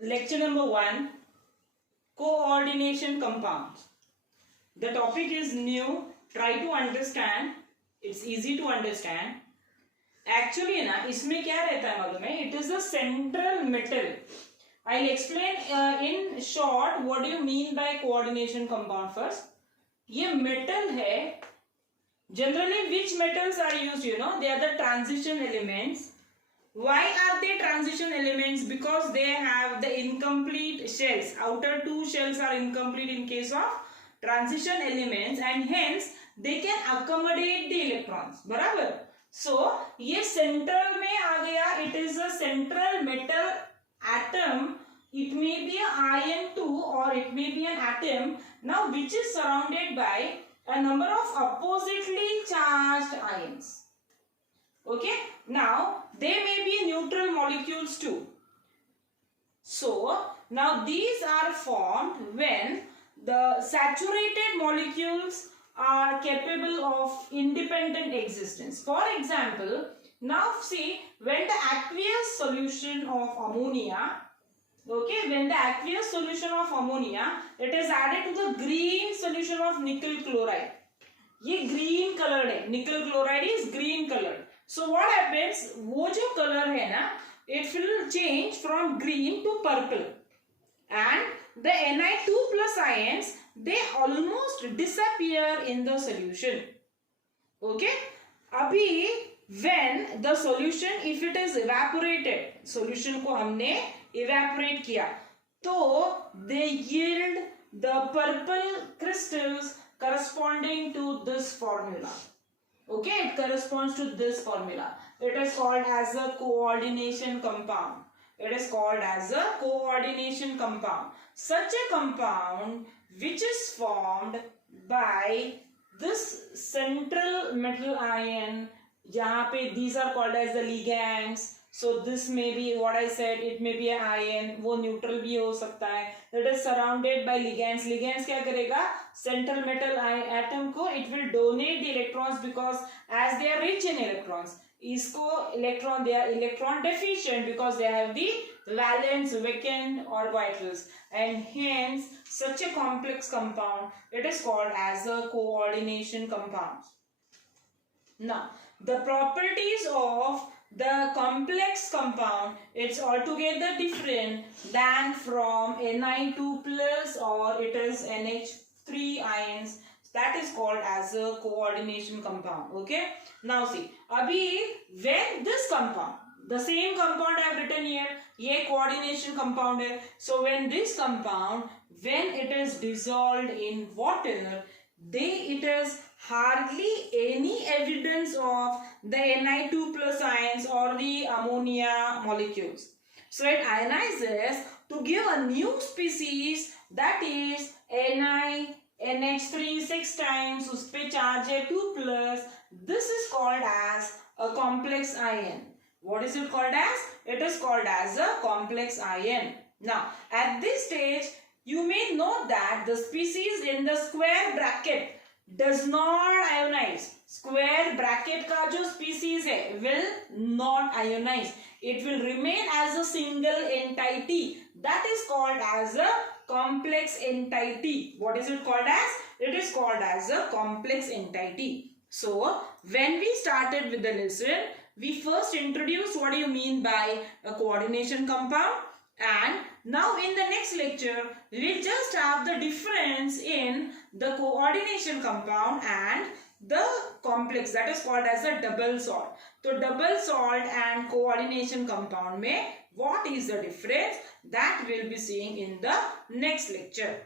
Lecture number 1, coordination compounds. The topic is new. Try to understand. It's easy to understand. Actually ना इसमें क्या रहता है मालूम है? It is a central metal. I'll explain in short what do you mean by coordination compound first. ये metal है. Generally which metals are used? You know, they are the transition elements. Why are they transition elements? Because they have the incomplete shells. Outer two shells are incomplete in case of transition elements and hence they can accommodate the electrons. बराबर? So ये central में आ गया. It is a central metal atom. It may be an ion too or it may be an atom. Now which is surrounded by a number of oppositely charged ions. Okay, now they may be neutral molecules too. So now these are formed when the saturated molecules are capable of independent existence. For example, now see when the aqueous solution of ammonia, okay, when the aqueous solution of ammonia, it is added to the green solution of nickel chloride. ये green colored है, nickel chloride is green colored. So what happens? वो जो color है ना, it will change from green to purple, and the Ni2 plus ions they almost disappear in the solution. Okay? अभी when the solution, if it is evaporated, solution को हमने evaporate किया, तो they yield the purple crystals corresponding to this formula. Okay, it corresponds to this formula. It is called as a coordination compound. It is called as a coordination compound. Such a compound which is formed by this central metal ion, जहाँ पे these are called as the ligands. So this may be what I said, it may be an ion, वो neutral भी हो सकता है. It is surrounded by ligands. Ligands क्या करेगा? Central metal atom को it will donate the electrons because as they are rich in electrons, इसको electron, they are electron deficient because they have the valence vacant orbitals, and hence such a complex compound it is called as a coordination compound. Now the properties of the complex compound, it's altogether different than from Ni2 plus or it is NH3 ions. That is called as a coordination compound. Okay. Now see, abhi when this compound, the same compound I have written here, ये coordination compound है. So when this compound, when it is dissolved in water, it is hardly any evidence of the Ni2 plus ions or the ammonia molecules. So it ionizes to give a new species, that is NH3 6 times, उस पे charge है 2 plus. This is called as a complex ion. What is it called as? It is called as a complex ion. Now at this stage you may note that the species in the square bracket does not ionize. Square bracket का जो species है will not ionize. It will remain as a single entity. That is called as a complex entity. What is it called as? It is called as a complex entity. So when we started with the lesson, we first introduced what do you mean by a coordination compound, and now in the next lecture we will just have the difference in the coordination compound and the complex, that is called as a double salt. So double salt and coordination compound में what is the difference, that we will be seeing in the next lecture.